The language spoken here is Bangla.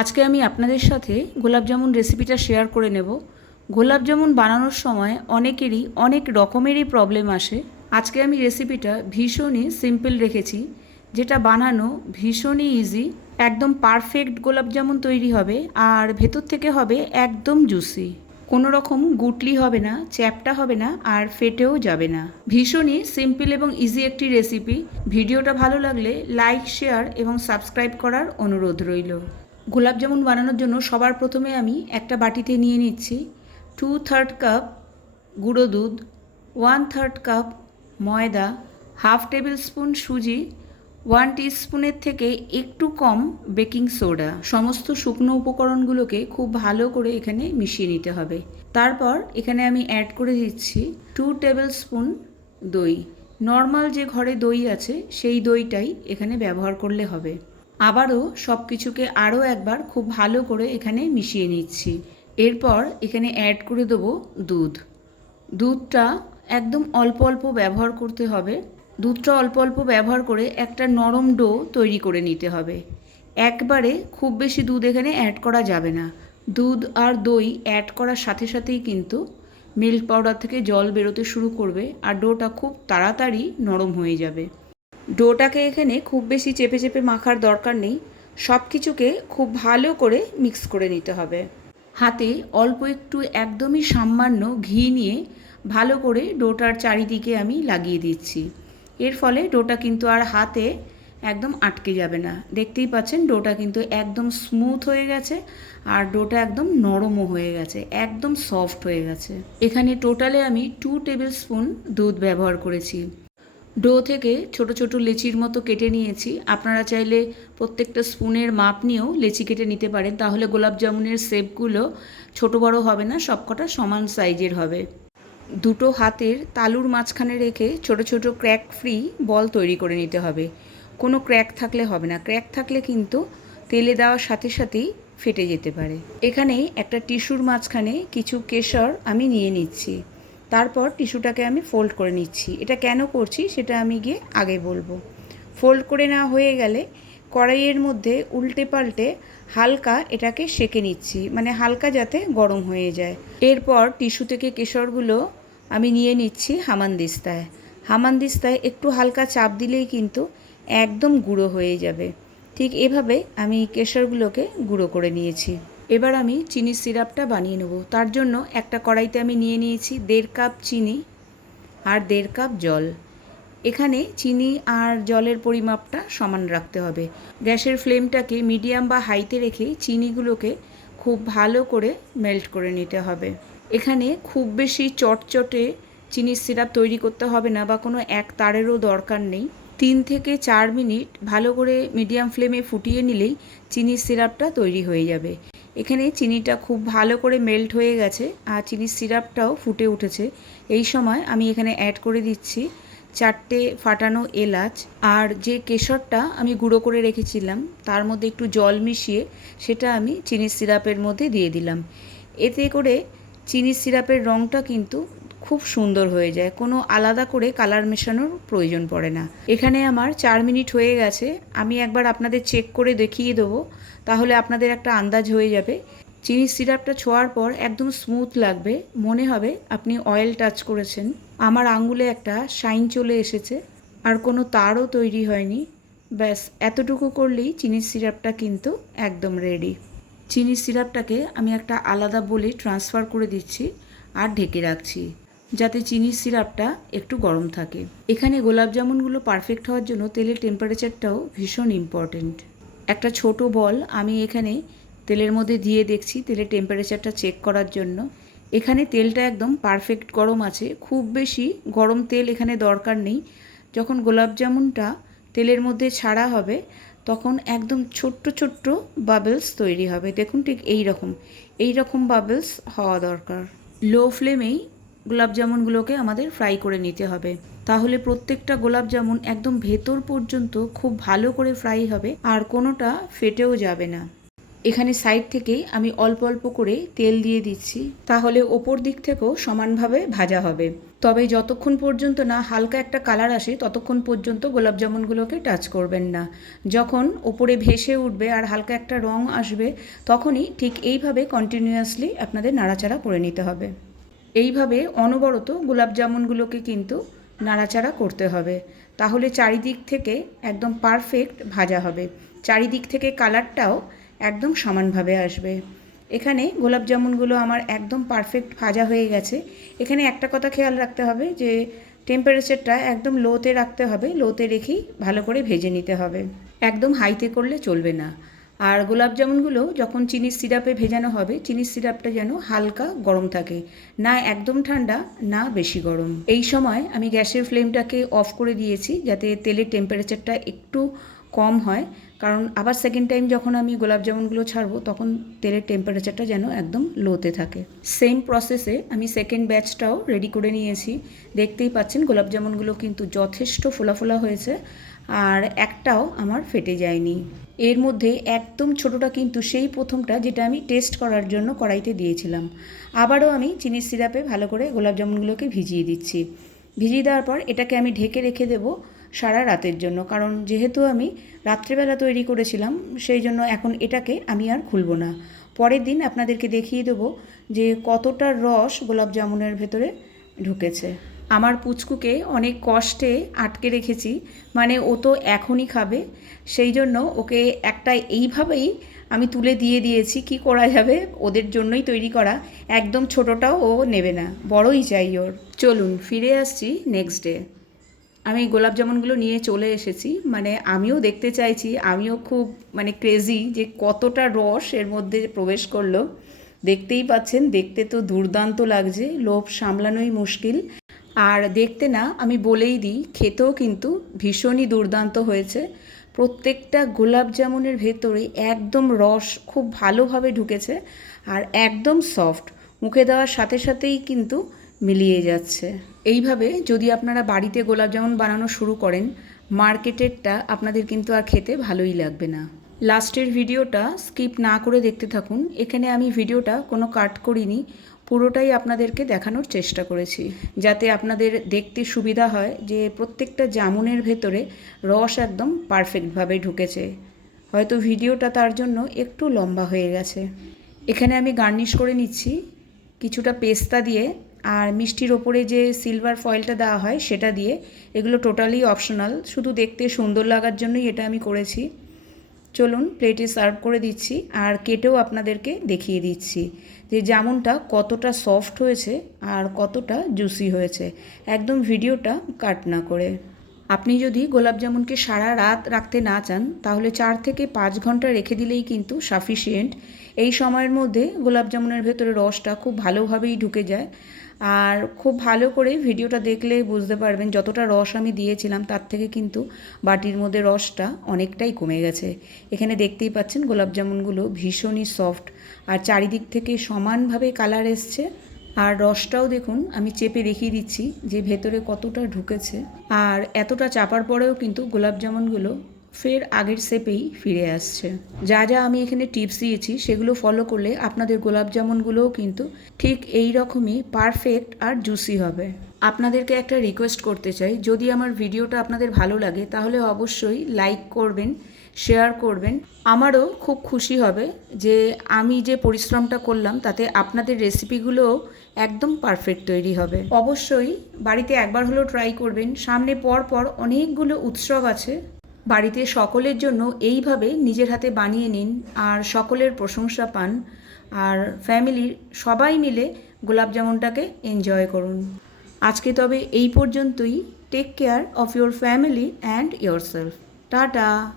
আজকে আমি আপনাদের সাথে গোলাপ জামুন রেসিপিটা শেয়ার করে নেব। গোলাপ জামুন বানানোর সময় অনেকেরই অনেক রকমেরই প্রবলেম আসে। আজকে আমি রেসিপিটা ভীষণই সিম্পল রেখেছি, যেটা বানানো ভীষণই ইজি একদম পারফেক্ট গোলাপ জামুন তৈরি হবে আর ভেতর থেকে হবে একদম জুসি কোনো রকম গুটলি হবে না, চ্যাপটা হবে না আর ফেটেও যাবে না। ভীষণই সিম্পল এবং ইজি একটি রেসিপি ভিডিওটা ভালো লাগলে লাইক শেয়ার এবং সাবস্ক্রাইব করার অনুরোধ রইল। গোলাপ জামুন বানানোর জন্য সবার প্রথমে আমি একটা বাটিতে নিয়ে নিচ্ছি টু থার্ড কাপ গুঁড়ো দুধ ওয়ান থার্ড কাপ ময়দা হাফ টেবিল স্পুন সুজি ওয়ান স্পুনের থেকে একটু কম বেকিং সোডা সমস্ত শুকনো উপকরণগুলোকে খুব ভালো করে এখানে মিশিয়ে নিতে হবে। তারপর এখানে আমি অ্যাড করে দিচ্ছি টু টেবিল স্পুন দই। নর্মাল যে ঘরে দই আছে, সেই দইটাই এখানে ব্যবহার করলে হবে। আবারও সব কিছুকে আরও একবার খুব ভালো করে এখানে মিশিয়ে নিচ্ছি। এরপর এখানে অ্যাড করে দেবো দুধ। দুধটা একদম অল্প অল্প ব্যবহার করতে হবে। দুধটা অল্প অল্প ব্যবহার করে একটা নরম ডো তৈরি করে নিতে হবে। একবারে খুব বেশি দুধ এখানে অ্যাড করা যাবে না। দুধ আর দই অ্যাড করার সাথে সাথেই কিন্তু মিল্ক পাউডার থেকে জল বেরোতে শুরু করবে আর ডোটা খুব তাড়াতাড়ি নরম হয়ে যাবে। ডোটাকে এখানে খুব বেশি চেপে চেপে মাখার দরকার নেই। সব কিছুকে খুব ভালো করে মিক্স করে নিতে হবে। হাতে অল্প একটু একদমই সামান্য ঘি নিয়ে ভালো করে ডোটার চারিদিকে আমি লাগিয়ে দিচ্ছি। এর ফলে ডোটা কিন্তু আর হাতে একদম আটকে যাবে না। দেখতেই পাচ্ছেন, ডোটা কিন্তু একদম স্মুথ হয়ে গেছে আর ডোটা একদম নরমও হয়ে গেছে, একদম সফট হয়ে গেছে। এখানে টোটালে আমি টু টেবিল স্পুন দুধ ব্যবহার করেছি। ডো থেকে ছোট ছোট লেচির মতো কেটে নিয়েছি। আপনারা চাইলে প্রত্যেকটা স্পুনের মাপ নিয়েও লেচি কেটে নিতে পারেন। তাহলে গোলাপ জামুনের শেপগুলো ছোট বড় হবে না, সবকটা সমান সাইজের হবে। দুটো হাতের তালুর মাঝখানে রেখে ছোট ছোট ক্র্যাক ফ্রি বল তৈরি করে নিতে হবে। কোনো ক্র্যাক থাকলে হবে না। ক্র্যাক থাকলে কিন্তু তেলে দেওয়ার সাথে সাথেই ফেটে যেতে পারে। এখানে একটা টিস্যুর মাঝখানে কিছু কেশর আমি নিয়ে নিচ্ছি। তারপর টিস্যুটাকে আমি ফোল্ড করে নিচ্ছি। এটা কেন করছি সেটা আমি গিয়ে আগে বলব। ফোল্ড করে না হয়ে গেলে কড়াইয়ের মধ্যে উল্টে পাল্টে হালকা এটাকে সেকে নিচ্ছি মানে হালকা যাতে গরম হয়ে যায়। এরপর টিস্যু থেকে কেশরগুলো আমি নিয়ে নিচ্ছি হামানদিস্তায় হামানদিস্তায় একটু হালকা চাপ দিলেই কিন্তু একদম গুঁড়ো হয়ে যাবে। ঠিক এভাবে আমি কেশরগুলোকে গুঁড়ো করে নিয়েছি। এবার আমি চিনির সিরাপটা বানিয়ে নেব। তার জন্য একটা কড়াইতে আমি নিয়ে নিয়েছি দেড় কাপ চিনি আর দেড় কাপ জল। এখানে চিনি আর জলের পরিমাপটা সমান রাখতে হবে। গ্যাসের ফ্লেমটাকে মিডিয়াম বা হাইতে রেখে চিনিগুলোকে খুব ভালো করে মেল্ট করে নিতে হবে। এখানে খুব বেশি চটচটে চিনির সিরাপ তৈরি করতে হবে না বা কোনো এক তারেরও দরকার নেই। তিন থেকে চার মিনিট ভালো করে মিডিয়াম ফ্লেমে ফুটিয়ে নিলেই চিনির সিরাপটা তৈরি হয়ে যাবে। এখানে চিনিটা খুব ভালো করে মেল্ট হয়ে গেছে আর চিনির সিরাপটাও ফুটে উঠেছে। এই সময় আমি এখানে অ্যাড করে দিচ্ছি চারটে ফাটানো এলাচ আর যে কেশরটা আমি গুঁড়ো করে রেখেছিলাম, তার মধ্যে একটু জল মিশিয়ে সেটা আমি চিনির সিরাপের মধ্যে দিয়ে দিলাম। এতে করে চিনির সিরাপের রঙটা কিন্তু খুব সুন্দর হয়ে যায়। কোনো আলাদা করে কালার মেশানোর প্রয়োজন পড়ে না। এখানে আমার চার মিনিট হয়ে গেছে। আমি একবার আপনাদের চেক করে দেখিয়ে দেবো। তাহলে আপনাদের একটা আন্দাজ হয়ে যাবে। চিনি সিরাপটা ছোঁয়ার পর একদম স্মুথ লাগবে। মনে হবে আপনি অয়েল টাচ করেছেন। আমার আঙ্গুলে একটা শাইন চলে এসেছে। আর কোনো তারও তৈরি হয়নি। ব্যাস, এতটুকু করলেই চিনির সিরাপটা কিন্তু একদম রেডি চিনি সিরাপটাকে আমি একটা আলাদা বলে ট্রান্সফার করে দিচ্ছি আর ঢেকে রাখছি। যাতে চিনির সিরাপটা একটু গরম থাকে। এখানে গোলাপ জামুনগুলো পারফেক্ট হওয়ার জন্য তেলের টেম্পারেচারটাও ভীষণ ইম্পর্ট্যান্ট একটা ছোট বল আমি এখানে তেলের মধ্যে দিয়ে দেখছি, তেলের টেম্পারেচারটা চেক করার জন্য। এখানে তেলটা একদম পারফেক্ট গরম আছে। খুব বেশি গরম তেল এখানে দরকার নেই। যখন গোলাপ জামুনটা তেলের মধ্যে ছাড়া হবে, তখন একদম ছোট্ট ছোট্ট বাবলস তৈরি হবে। দেখুন ঠিক এই রকম এই রকম বাবলস হওয়া দরকার। লো ফ্লেমেই গোলাপ জামুনগুলোকে আমাদের ফ্রাই করে নিতে হবে। তাহলে প্রত্যেকটা গোলাপ জামুন একদম ভেতর পর্যন্ত খুব ভালো করে ফ্রাই হবে, আর কোনোটা ফেটেও যাবে না। এখানে সাইড থেকে আমি অল্প অল্প করে তেল দিয়ে দিচ্ছি, তাহলে ওপর দিক থেকেও সমানভাবে ভাজা হবে। তবে যতক্ষণ পর্যন্ত না হালকা একটা কালার আসে, ততক্ষণ পর্যন্ত গোলাপ জামুনগুলোকে টাচ করবেন না। যখন ওপরে ভেসে উঠবে আর হালকা একটা রং আসবে, তখনই ঠিক এইভাবে কন্টিনিউয়াসলি আপনাদের নাড়াচাড়া করে নিতে হবে। এইভাবে অনবরত গোলাপ জামুনগুলোকে কিন্তু নাড়াচাড়া করতে হবে। তাহলে চারিদিক থেকে একদম পারফেক্ট ভাজা হবে। চারিদিক থেকে কালারটাও একদম সমানভাবে আসবে। এখানে গোলাপ জামুনগুলো আমার একদম পারফেক্ট ভাজা হয়ে গেছে। এখানে একটা কথা খেয়াল রাখতে হবে যে টেম্পারেচারটা একদম লোতে রাখতে হবে। লোতে রেখেই ভালো করে ভেজে নিতে হবে। একদম হাইতে করলে চলবে না। আর গোলাপ জামুনগুলো যখন চিনির সিরাপে ভেজানো হবে, চিনির সিরাপটা যেন হালকা গরম থাকে, না একদম ঠান্ডা, না বেশি গরম। এই সময় আমি গ্যাসের ফ্লেমটাকে অফ করে দিয়েছি যাতে তেলের টেম্পারেচারটা একটু কম হয়, কারণ আবার সেকেন্ড টাইম যখন আমি গোলাপ জামুনগুলো ছাড়বো, তখন তেলের টেম্পারেচারটা যেন একদম লোতে থাকে। সেম প্রসেসে আমি সেকেন্ড ব্যাচটাও রেডি করে নিয়েছি। দেখতেই পাচ্ছেন, গোলাপ জামুনগুলো কিন্তু যথেষ্ট ফোলা ফোলা হয়েছে, আর একটাও আমার ফেটে যায়নি। এর মধ্যে একদম ছোটোটা কিন্তু সেই প্রথমটা যেটা আমি টেস্ট করার জন্য কড়াইতে দিয়েছিলাম। আবারও আমি চিনির সিরাপে ভালো করে গোলাপ জামুনগুলোকে ভিজিয়ে দিচ্ছি। ভিজিয়ে দেওয়ার পর এটাকে আমি ঢেকে রেখে দেবো সারা রাতের জন্য। কারণ যেহেতু আমি রাত্রেবেলা তৈরি করেছিলাম, সেই জন্য এখন এটাকে আমি আর খুলবো না। পরের দিন আপনাদেরকে দেখিয়ে দেবো যে কতটা রস গোলাপ জামুনের ভেতরে ঢুকেছে। আমার পুচকুকে অনেক কষ্টে আটকে রেখেছি মানে ও তো এখনই খাবে। সেই জন্য ওকে একটা এইভাবেই আমি তুলে দিয়ে দিয়েছি, কি করা যাবে? ওদের জন্যই তৈরি করা। একদম ছোটোটাও ও নেবে না, বড়ই চাই ওর। চলুন, ফিরে আসছি নেক্সট ডে আমি গোলাপ জামুনগুলো নিয়ে চলে এসেছি মানে আমিও দেখতে চাইছি, আমিও খুব মানে ক্রেজি যে কতটা রস এর মধ্যে প্রবেশ করল। দেখতেই পাচ্ছেন, দেখতে তো দুর্দান্ত লাগছে, লোভ সামলানোই মুশকিল। আর দেখতে না, আমি বলেই দিই, খেতেও কিন্তু ভীষণই দুর্দান্ত হয়েছে। প্রত্যেকটা গোলাপ জামুনের ভেতরে একদম রস খুব ভালোভাবে ঢুকেছে আর একদম সফট। মুখে দেওয়ার সাথে সাথেই কিন্তু মিলিয়ে যাচ্ছে। এইভাবে যদি আপনারা বাড়িতে গোলাপ জামুন বানানো শুরু করেন, মার্কেটেরটা আপনাদের কিন্তু আর খেতে ভালোই লাগবে না। লাস্টের ভিডিওটা স্কিপ না করে দেখতে থাকুন। এখানে আমি ভিডিওটা কোনো কাট করিনি। পুরোটাই আপনাদেরকে দেখানোর চেষ্টা করেছি। যাতে আপনাদের দেখতে সুবিধা হয় যে প্রত্যেকটা জামুনের ভেতরে রস একদম পারফেক্টভাবে ঢুকেছে। হয়তো ভিডিওটা তার জন্য একটু লম্বা হয়ে গেছে। এখানে আমি গার্নিশ করে নিচ্ছি কিছুটা পেস্তা দিয়ে আর মিষ্টির ওপরে যে সিলভার ফয়েলটা দেওয়া হয় সেটা দিয়ে। এগুলো টোটালি অপশনাল, শুধু দেখতে সুন্দর লাগার জন্যই এটা আমি করেছি। চলুন প্লেটে সার্ভ করে দিচ্ছি আর কেটেও আপনাদেরকে দেখিয়ে দিচ্ছি যে জামুনটা কতটা সফট হয়েছে আর কতটা জুসি হয়েছে। একদম ভিডিওটা কাট না করে। আপনি যদি গোলাপ জামুনকে সারা রাত রাখতে না চান, তাহলে চার থেকে পাঁচ ঘণ্টা রেখে দিলেই কিন্তু সাফিসিয়েন্ট এই সময়ের মধ্যে গোলাপ জামুনের ভেতরে রসটা খুব ভালোভাবেই ঢুকে যায়। আর খুব ভালো করে ভিডিওটা দেখলে বুঝতে পারবেন যতটা রস আমি দিয়েছিলাম, তার থেকে কিন্তু বাটির মধ্যে রসটা অনেকটাই কমে গেছে। এখানে দেখতেই পাচ্ছেন গোলাপ জামুনগুলো ভীষণই সফট আর চারিদিক থেকে সমানভাবে কালার এসছে। আর রসটাও দেখুন, আমি চেপে দেখিয়ে দিচ্ছি যে ভেতরে কতটা ঢুকেছে। আর এতটা চাপার পরেও কিন্তু গোলাপ জামুনগুলো ফের আগের শেপেই ফিরে আসছে। যা যা আমি এখানে টিপস দিয়েছি, সেগুলো ফলো করলে আপনাদের গোলাপ জামুনগুলোও কিন্তু ঠিক এই রকমই পারফেক্ট আর জুসি হবে। আপনাদেরকে একটা রিকোয়েস্ট করতে চাই, যদি আমার ভিডিওটা আপনাদের ভালো লাগে, তাহলে অবশ্যই লাইক করবেন শেয়ার করবেন। আমারও খুব খুশি হবে যে আমি যে পরিশ্রমটা করলাম, তাতে আপনাদের রেসিপিগুলোও একদম পারফেক্ট তৈরি হবে। অবশ্যই বাড়িতে একবার হলেও ট্রাই করবেন। সামনে পর পর অনেকগুলো উৎসব আছে। বাড়িতে সকলের জন্য এইভাবে নিজের হাতে বানিয়ে নিন আর সকলের প্রশংসা পান আর ফ্যামিলির সবাই মিলে গোলাপ জামুনটাকে এনজয় করুন। আজকে তবে এই পর্যন্তই। Take care of your family and yourself tata.